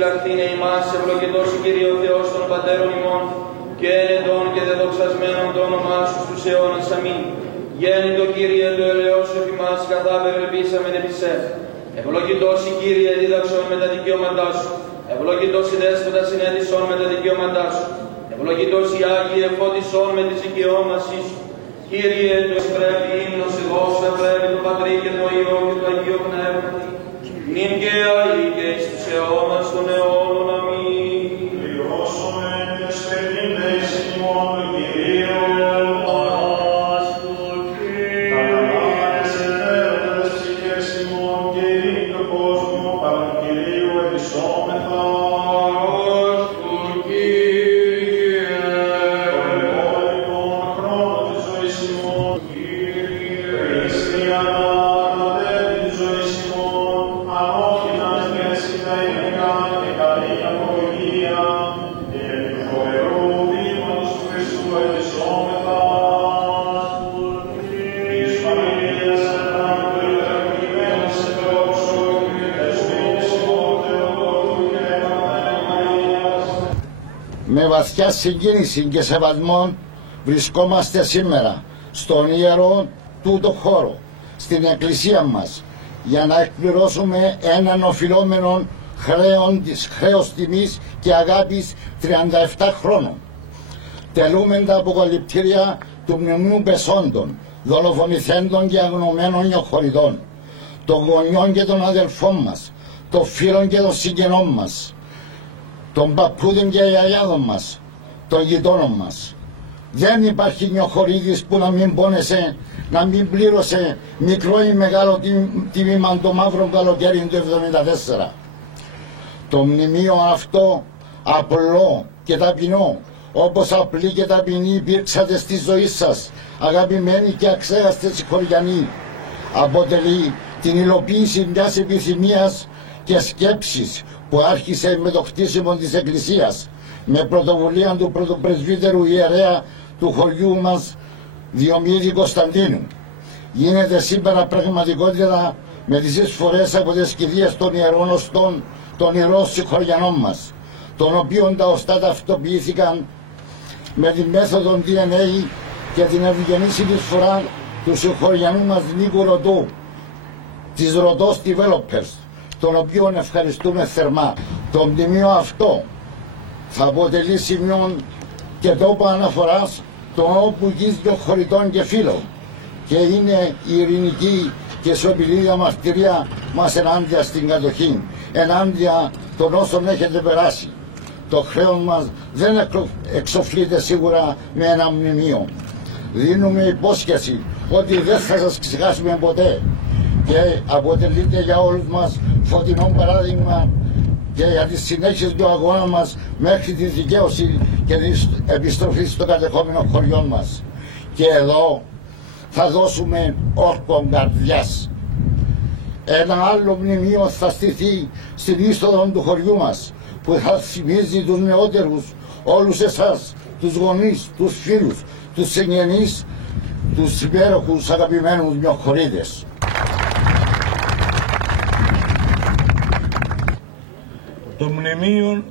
προσφυλαχθήνε ημάς, ευλογητός η Κύριε ο Θεός των Πατέρων ημών, και ενετών και δεδοξασμένων το όνομά σου στους αιώνας. Αμήν. Γέννητο Κύριε το ελαιός σου επί μας, καθάπερ ελπίσαμεν επί σε. Ευλογητός η Κύριε δίδαξον με τα δικαιώματά σου. Ευλογητός η Δέσποτα συνέτησον με τα δικαιώματά σου. Ευλογητός η Άγιε φώτισον με τις δικαιώμασής σου. Κύριε, το πρέπει ύμνος εγώ σου πρέπει το Πατρί και το Υιό και το Αγίο Πνεύματι. Νυν και αεί και εις τους αιώνας των αιώνων. Αμήν. Πληρώσουμε τις πενήνες ημών του Κυρίου. Οράσου Καταλάβες ενέρετες ψυχές ημών και ειρήνη του κόσμου, παρά του Κυρίου ελισσόμεθα. Οράσου Κύριε. Τον υπόλοιπον χρόνο της ζωής ημών, Κύριε. Χριστιανά, ανωτέρη της ζωής ημών, ανώφυνας και συνταϊκά και καλή απολογία, και επί του φοβερού βήματος του Χριστού ελισσόμεθα. Εις Παναγίας Ανάγκου, ευλογημένος σε δόξο, και δεσποίνης ημών Θεοτόκου και Παναγίας. Με βαθιά συγκίνηση και σεβασμό βρισκόμαστε σήμερα στον ιερό τούτο χώρο, στην εκκλησία μας, για να εκπληρώσουμε έναν οφειλόμενο χρέος τιμής και αγάπης 37 χρόνων. Τελούμε τα αποκαλυπτήρια του μνημείου πεσόντων, δολοφονηθέντων και αγνωμένων νιοχωρητών, των γονιών και των αδελφών μας, των φίλων και των συγγενών μας, των παππούδων και γιαγιάδων μας, των γειτόνων μας. Δεν υπάρχει νιοχωρίτης που να μην πόνεσε, να μην πλήρωσε μικρό ή μεγάλο τίμημα το μαύρο καλοκαίρι του 1974. Το μνημείο αυτό, απλό και ταπεινό, όπως απλή και ταπεινή υπήρξατε στη ζωή σας, αγαπημένοι και αξέχαστες συγχωριανοί, αποτελεί την υλοποίηση μιας επιθυμίας και σκέψης που άρχισε με το χτίσιμο της Εκκλησίας, με πρωτοβουλία του πρωτοπρεσβύτερου ιερέα του χωριού μας, Διομήδη Κωνσταντίνου. Γίνεται σήμερα πραγματικότητα με τις εισφορές από τις κηδείες των ιερών οστών των ιερών συγχωριανών μας, των οποίων τα οστά ταυτοποιήθηκαν με τη μέθοδο DNA και την ευγενή συνεισφορά του συγχωριανού μας Νίκου Ρωτού, της Ρωτός Developers, τον οποίον ευχαριστούμε θερμά. Το μνημείο αυτό θα αποτελεί σημείο και τόπο αναφοράς των όπου γης χωριτών και φίλων, και είναι η ειρηνική και σιωπηλή διαμαρτυρία μας ενάντια στην κατοχή, ενάντια των όσων έχετε περάσει. Το χρέος μας δεν εξοφλείται σίγουρα με ένα μνημείο. Δίνουμε υπόσχεση ότι δεν θα σας ξεχάσουμε ποτέ, και αποτελείται για όλους μας φωτεινό παράδειγμα και για τη συνέχιση του αγώνα μας μέχρι τη δικαίωση και την επιστροφή στο κατεχόμενο χωριό μας. Και εδώ θα δώσουμε όρκον καρδιάς. Ένα άλλο μνημείο θα στηθεί στην είσοδο του χωριού μας, που θα θυμίζει τους νεότερους, όλους εσάς, τους γονείς, τους φίλους, τους συγγενείς, τους υπέροχους αγαπημένους νιοχωρίτες. Το μνημείο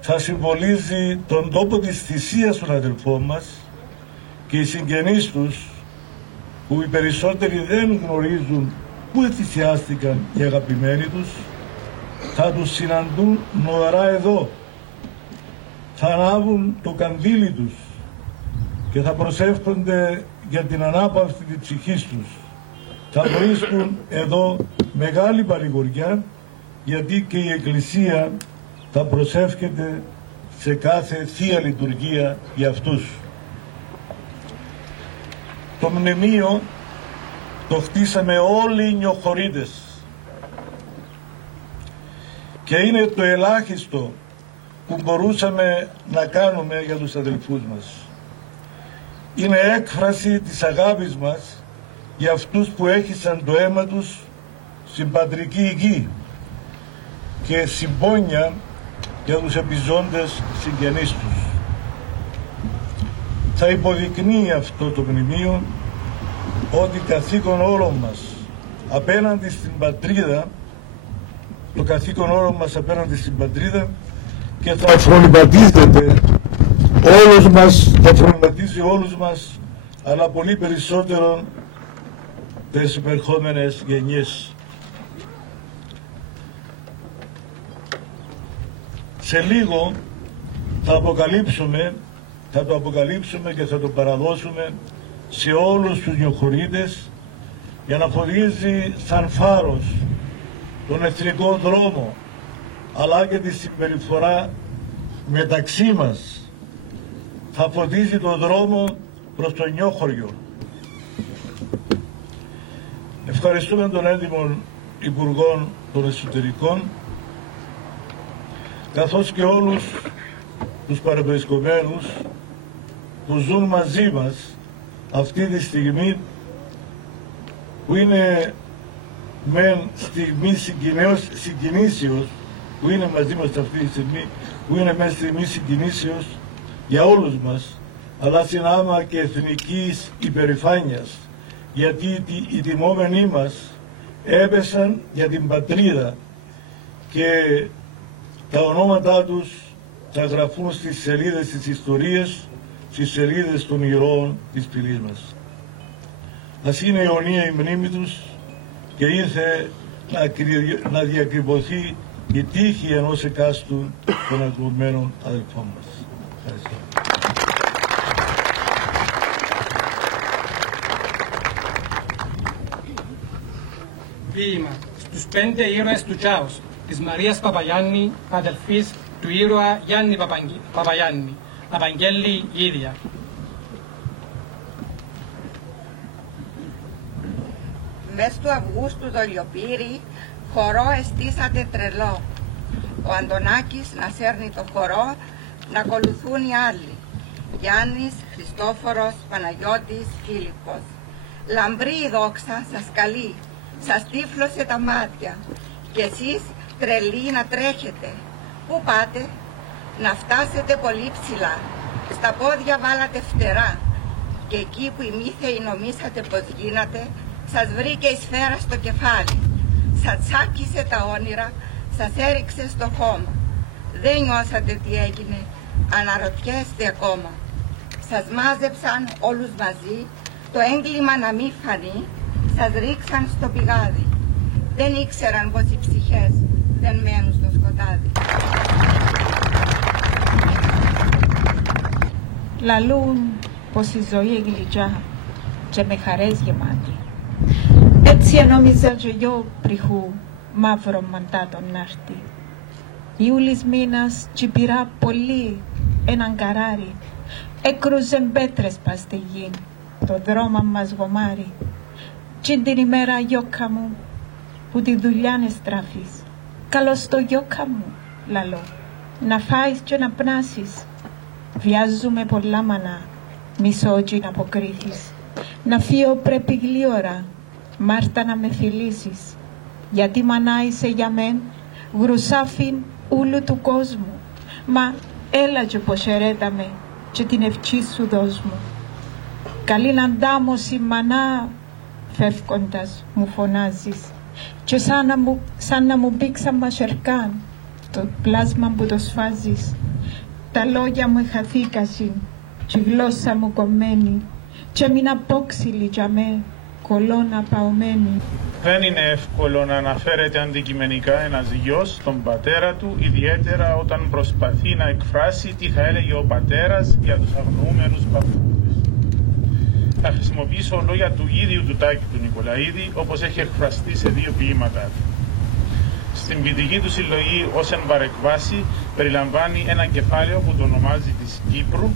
θα συμβολίζει τον τόπο της θυσίας των αδελφών μας, και οι συγγενείς τους, που οι περισσότεροι δεν γνωρίζουν πού θυσιάστηκαν οι αγαπημένοι τους, θα τους συναντούν νοερά εδώ, θα ανάβουν το καντήλι τους και θα προσεύχονται για την ανάπαυση της ψυχής τους. Θα βρίσκουν εδώ μεγάλη παρηγοριά, γιατί και η Εκκλησία θα προσεύχεται σε κάθε Θεία Λειτουργία για αυτούς. Το μνημείο το χτίσαμε όλοι οι νιοχωρίτες και είναι το ελάχιστο που μπορούσαμε να κάνουμε για τους αδελφούς μας. Είναι έκφραση της αγάπης μας για αυτούς που έχισαν το αίμα τους στην πατρική γη και συμπόνια για τους επιζώντες συγγενείς τους. Θα υποδεικνύει αυτό το μνημείο ότι καθήκον όλων μας απέναντι στην πατρίδα το καθήκον όρο μας απέναντι στην πατρίδα και θα φρονηματίζεται όλους μας, θα φρονηματίζει όλους μας, αλλά πολύ περισσότερο τις υπερχόμενες γενιές. Σε λίγο θα το αποκαλύψουμε και θα το παραδώσουμε σε όλους τους νιοχωρίτες για να φωτίζει σαν φάρος τον εθνικό δρόμο, αλλά και τη συμπεριφορά μεταξύ μας. Θα φωτίζει τον δρόμο προς το Νιόχωριο. Ευχαριστούμε τον έντιμο Υπουργό των Εσωτερικών, καθώς και όλους τους παρευρισκομένους που ζουν μαζί μας αυτή τη στιγμή, που είναι μεν στιγμή συγκινήσεως, που είναι μαζί μας αυτή τη στιγμή, που είναι μεν στιγμή συγκινήσεως για όλους μας, αλλά συνάμα και εθνικής υπερηφάνειας, γιατί οι τιμόμενοι μας έπεσαν για την πατρίδα και τα ονόματά τους θα γραφούν στις σελίδες της ιστορίας, στις σελίδες των ηρώων της φυλής μας. Ας είναι αιωνία η μνήμη τους και ήρθε να διακρυβωθεί η τύχη ενός εκάστου των αγνωμένων αδελφών μας. Ευχαριστώ. Ποίημα στους 5 ήρωες του Τσάους της Μαρίας Παπαγιάννη, αδελφής του ήρωα Γιάννη Παπαγιάννη, Απαγγέλη ίδια. Μες του Αυγούστου δολιοπύρι, χορό εστίσατε τρελό. Ο Αντωνάκης να σέρνει το χορό, να ακολουθούν οι άλλοι. Γιάννης, Χριστόφορος, Παναγιώτης, Φίλιππος. Λαμπρή η δόξα σας καλεί, σας τύφλωσε τα μάτια. Και εσείς τρελοί να τρέχετε. Πού πάτε? Να φτάσετε πολύ ψηλά. Στα πόδια βάλατε φτερά. Και εκεί που οι μύθεοι νομίσατε πως γίνατε, σας βρήκε η σφαίρα στο κεφάλι. Σας τσάκισε τα όνειρα, σας έριξε στο χώμα. Δεν νιώσατε τι έγινε, αναρωτιέστε ακόμα. Σας μάζεψαν όλους μαζί, το έγκλημα να μην φανεί, σας ρίξαν στο πηγάδι. Δεν ήξεραν πως οι ψυχές δεν μένουν στο σκοτάδι. Λαλούν πως η ζωή γλυκιά και με χαρές γεμάτη. Έτσι νόμιζα και εγώ πριχού μαύρο μαντάτο να'ρτει. Ιούλης μήνας κι πειρά πολύ έναν καράρι. Έκρουζεν πέτρες πας στη γη, το δρόμο μας γομάρι. Κι την ημέρα γιώκα μου που τη δουλειά εστράφεις. Καλώς το γιώκα μου, λαλώ, να φάεις και να πνάσεις. Βιάζουμε πολλά μανά, μισό κι να αποκρίθεις. Να φύγω πρέπει γλύωρα, Μάρτα να με φιλήσεις. Γιατί μανά είσαι για μεν, γρουσάφιν ούλου του κόσμου. Μα έλα και ποσερέτα με και την ευχή σου δώσ' μου. Καλήν αντάμωση μανά, φεύγοντας μου φωνάζεις. Και σαν να μου πήξαν μασερκάν, το πλάσμα που το σφάζεις. Τα λόγια μου εχαθήκασιν, και η γλώσσα μου κομμένη, και μην απόξυλη για με, κολόνα παωμένη. Δεν είναι εύκολο να αναφέρεται αντικειμενικά ένας γιος τον πατέρα του, ιδιαίτερα όταν προσπαθεί να εκφράσει τι θα έλεγε ο πατέρας για τους αγνοούμενους παππούδες. Θα χρησιμοποιήσω λόγια του ίδιου του Τάκη του Νικολαίδη, όπως έχει εκφραστεί σε δύο ποίηματά του. Στην ποιητική του συλλογή «Όσεν παρεκβάσει» περιλαμβάνει ένα κεφάλαιο που το ονομάζει της Κύπρου,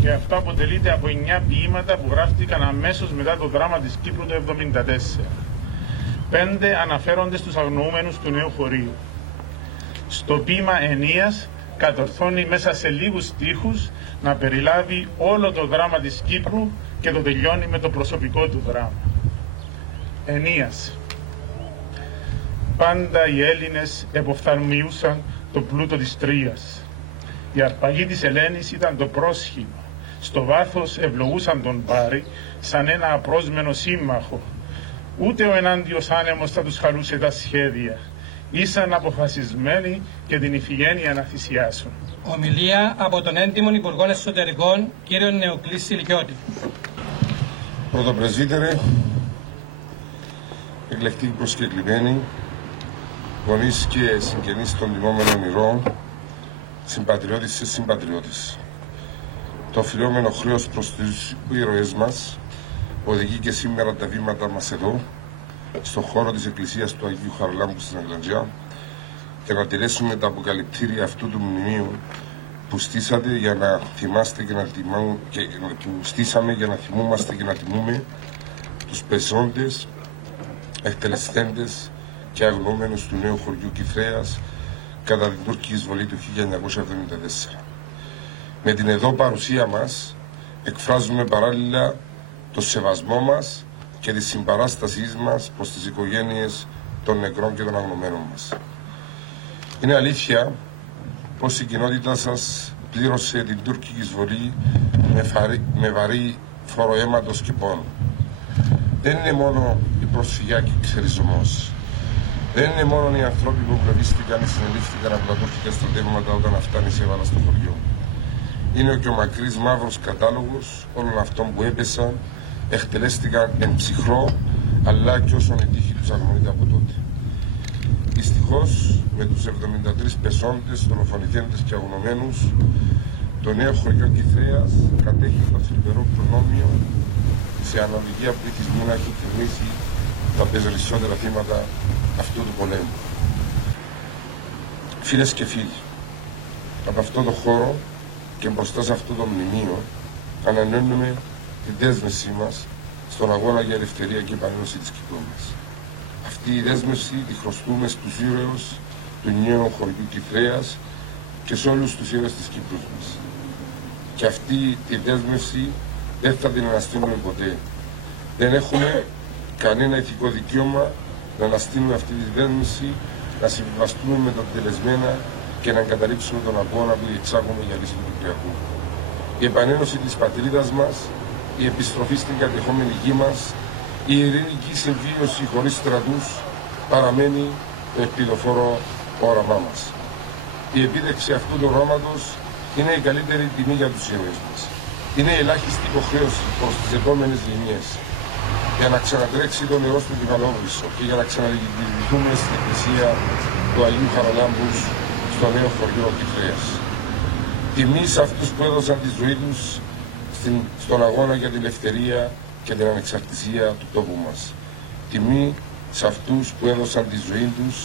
και αυτό αποτελείται από 9 ποίηματα που γράφτηκαν αμέσως μετά το δράμα της Κύπρου το 1974. 5 αναφέρονται στους αγνοούμενους του νέου χωρίου. Στο ποίημα Ενίας κατορθώνει μέσα σε λίγους στίχους να περιλάβει όλο το δράμα της Κύπρου και το τελειώνει με το προσωπικό του δράμα. Ενίας. Πάντα οι Έλληνες εποφθαλμιούσαν το πλούτο της Τρίας. Η αρπαγή της Ελένης ήταν το πρόσχημα. Στο βάθος ευλογούσαν τον Πάρη σαν ένα απρόσμενο σύμμαχο. Ούτε ο ενάντιος άνεμος θα τους χαλούσε τα σχέδια. ήσαν αποφασισμένοι και την ηφηγένεια να θυσιάσουν. Ομιλία από τον έντιμον Υπουργό Εσωτερικών, κύριο Νεοκλή Σιλικιώτη. Πρωτοπρεσβύτερε, εκλεκτοί προσκεκλημένοι, γονείς και συγγενείς των τιμόμενων ηρώων, συμπατριώτες και συμπατριώτες. Το οφειλόμενο χρέος προς τους ήρωές μας οδηγεί και σήμερα τα βήματα μας εδώ, στον χώρο της Εκκλησίας του Αγίου Χαραλάμπου στην Αγλαντζιά, και να τηρέσουμε τα αποκαλυπτήρια αυτού του μνημείου που στήσατε για να θυμάστε και που στήσαμε για να θυμούμαστε και να τιμούμε τους πεζόντες, εκτελεσθέντες και αγνώμενους του νέου χωριού Κυθρέας κατά την τουρκική εισβολή του 1974. Με την εδώ παρουσία μας εκφράζουμε παράλληλα το σεβασμό μας και τη συμπαράστασή μας προς τις οικογένειες των νεκρών και των αγνωμένων μας. Είναι αλήθεια πως η κοινότητα σας πλήρωσε την τουρκική εισβολή με βαρύ φόρο αίματος και πόνο. Δεν είναι μόνο η προσφυγιά και η ξεριζωμός. Δεν είναι μόνο οι άνθρωποι που εγκλωβίστηκαν ή συνελήφθηκαν από τα τουρκικά στρατεύματα όταν αυτά εισέβαλαν στο χωριό. Είναι και ο μακρύς μαύρος κατάλογος όλων αυτών που έπεσαν, εκτελέστηκαν εν ψυχρό, αλλά και όσων η τύχη τους αγνοείται από τότε. Δυστυχώς, με τους 73 πεσόντες, δολοφονηθέντες και αγνωμένους, το νέο χωριό Κυθρέας κατέχει το θλιβερό προνόμιο σε αναλογία πληθυσμού να έχει τιμήσει τα περισσότερα θύματα αυτού του πολέμου. Φίλες και φίλοι, από αυτό το χώρο και μπροστά σε αυτό το μνημείο ανανεώνουμε τη δέσμευσή μας στον αγώνα για ελευθερία και επανένωση της Κύπρου μας. Αυτή η δέσμευση τη χρωστούμε στους ήρωες του νέου χωριού Κυθρέας και σε όλους τους ήρωες της Κύπρου μας. Και αυτή τη δέσμευση δεν θα την αναστείλουμε ποτέ. Δεν έχουμε κανένα ηθικό δικαίωμα να αναστείλουμε αυτή τη δέσμευση, να συμβιβαστούμε με τα τελεσμένα και να εγκαταλείψουμε τον αγώνα που διεξάγουμε για λύση του Κυπριακού. Η επανένωση της πατρίδας μας, η επιστροφή στην κατεχόμενη γη μας, η ειρηνική συμβίωση χωρίς στρατούς παραμένει το ελπιδοφόρο όραμά μας. Η επίτευξη αυτού του οράματος είναι η καλύτερη τιμή για τους ήρωες μας. Είναι η ελάχιστη υποχρέωση προς τις επόμενες γενιές για να ξανατρέξει το νερό στον Κεφαλόβρυσσο και για να ξαναδικηθούμε στην εκκλησία του Αγίου Χαραλάμπου στο νέο χωριό Κυθρέας. Τιμή σε αυτούς που έδωσαν τη ζωή τους στον αγώνα για την ελευθερία και την ανεξαρτησία του τόπου μας. Τιμή σε αυτούς που έδωσαν τη ζωή τους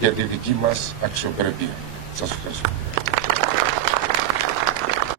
για τη δική μας αξιοπρέπεια. Σας ευχαριστώ.